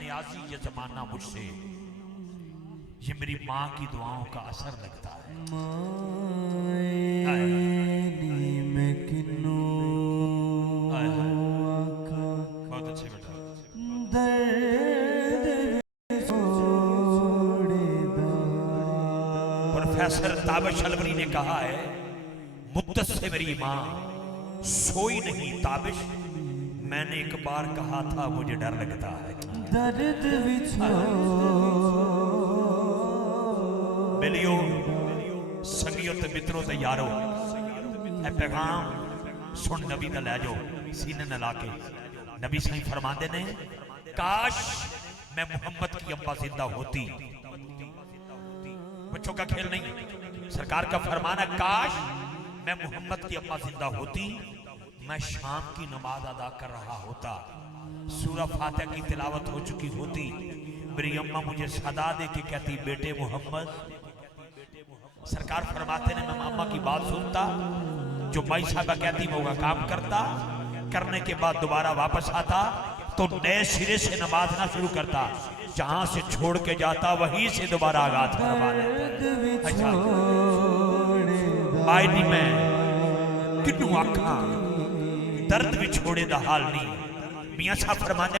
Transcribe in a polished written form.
نیازی یہ زمانہ مجھ سے، یہ میری ماں کی دعاؤں کا اثر لگتا ہے۔ بہت اچھے بیٹا۔ پروفیسر تابش الوری نے کہا ہے، مدت سے میری ماں سوئی نہیں تابش، میں نے ایک بار کہا تھا مجھے ڈر لگتا ہے۔ ملیو سنگیوں تے متروں تے یارو، اے پیغام سن نبی دا لے جو سینے نہ لاکے۔ نبی صحیح فرماندے نے، کاش میں محمد کی اماں زندہ ہوتی۔ بچوں کا کھیل نہیں، سرکار کا فرمانا، کاش میں محمد کی اماں زندہ ہوتی، میں شام کی نماز ادا کر رہا ہوتا، سورہ فاتحہ کی تلاوت ہو چکی ہوتی، میری اماں مجھے صدا دے کے کہتی بیٹے محمد۔ سرکار فرماتے نے، میں اماں کی بات سنتا، جو مائی صاحبہ کہتی میں وہ کام کرتا، کرنے کے بعد دوبارہ واپس آتا تو نئے سرے سے نماز نہ شروع کرتا، جہاں سے چھوڑ کے جاتا وہیں سے دوبارہ آغاز فرما لیتا۔ اچھا مائی نہیں میں کنوں آکھاں، درد بھی چھوڑے دا حال نہیں۔ میاں صاحب فرماتے